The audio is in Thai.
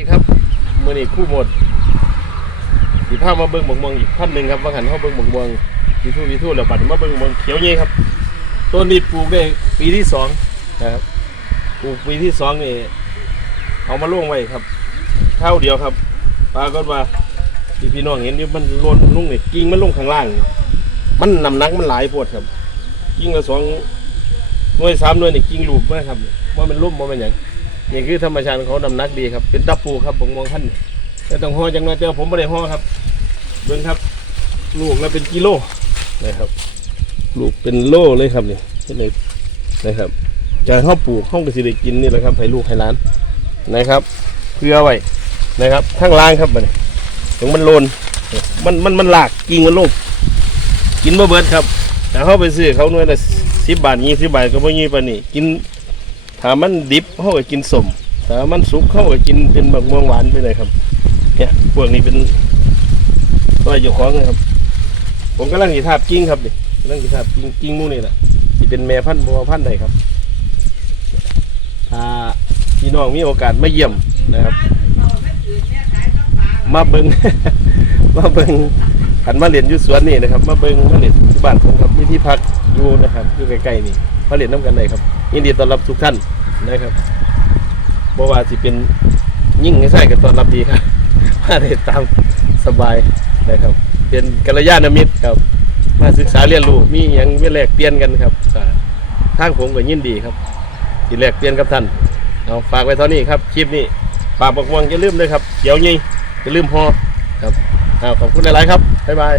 ดีครับมื่อนี้คู่หมดสีผ้ามาเบิ้งบงมวงอีกพันหนึ่งครับว่าหันเข้าเบิ้งบงมวงวีทูวีทูแล้วบัดมาเบิ้งบงมวงเขียวเงี้ยครับต้นนี้ปลูกได้ปีที่สองนะครับปลูกปีที่สองนี่เอามาลงไว้ครับเท่าเดียวครับปรากฏว่าที่พี่น้องเห็นนี่มันล้นลุ่งนี่กิ่งมันลงข้างล่างนี่มันน้ำหนักมันหลายโพดครับกิ่งละสองหน่วยสามหน่วยนี่กิ่งลูกมากครับว่ามันลุ่มว่ามันหยัง นี่คือธรรมชาติของเขานำนักดีครับ เป็นตะปูครับผมมองท่านแต่ต้องห่อจังเลยแต่ผมไม่ได้ห่อครับเบิ้งครับ ลูกแล้วเป็นกิโลนะครับ ลูกเป็นโลเลยครับนี่เห็นเลยนะครับจากข้าวปลูกห้องกสิได้กินนี่แหละครับให้ลูกให้หล้านนะครับเพื่อไว้นะครับข้างล่างครับมันถึงมันโลนมันมันมันหลากกิ่งมันลงกินบ่เบิดครับแต่เขาไปซื้อเขาหน่วยละสิบบาทยี่สิบบาทก็บ่ยี่ปานนี่กิน ถ้ามันดิบเขาก็กินสมถ้ามันสุกเขาก็กินเป็นมะม่วงหวานไปเลยครับ เนี่ยพวกนี้เป็นตัวเจ้าของนะครับ ผมกำลังสิทาบกิ้งครับนี่กำลังสิทาบกิ้งกิ้งมูนี่แหละที่เป็นแม่พันธุ์บัวพันธุ์ใดครับถ้าพี่น้องมีโอกาสมาเยี่ยมนะครับ มาเบิงมาเบิงขันมาเรียนยู่สวนนี่นะครับ มาเบิงมาเรียนที่บ้านผมครับมีที่พักอยู่นะครับอยู่ใกล้ๆนี่ มาเรียนน้ำกันเลยครับยินดีต้อนรับทุกท่านนะครับบ่ว่าสิเป็นยิ่งใส่กันต้อนรับดีครับมาได้ตามสบายนะครับ เป็นกัลยาณมิตรครับ มาศึกษาเรียนรู้มีอย่างไม่แลกเปลี่ยนกันครับอ่าทางผมก็ยินดีครับที่แลกเปลี่ยนกับท่านเอาฝากไว้เท่านี้ครับคลิปนี้ฝากบอกวังอย่าลืมเลยครับเดี๋ยวยิงอย่าลืมพอครับเอาขอบคุณหลาย ๆ ครับบ๊ายบาย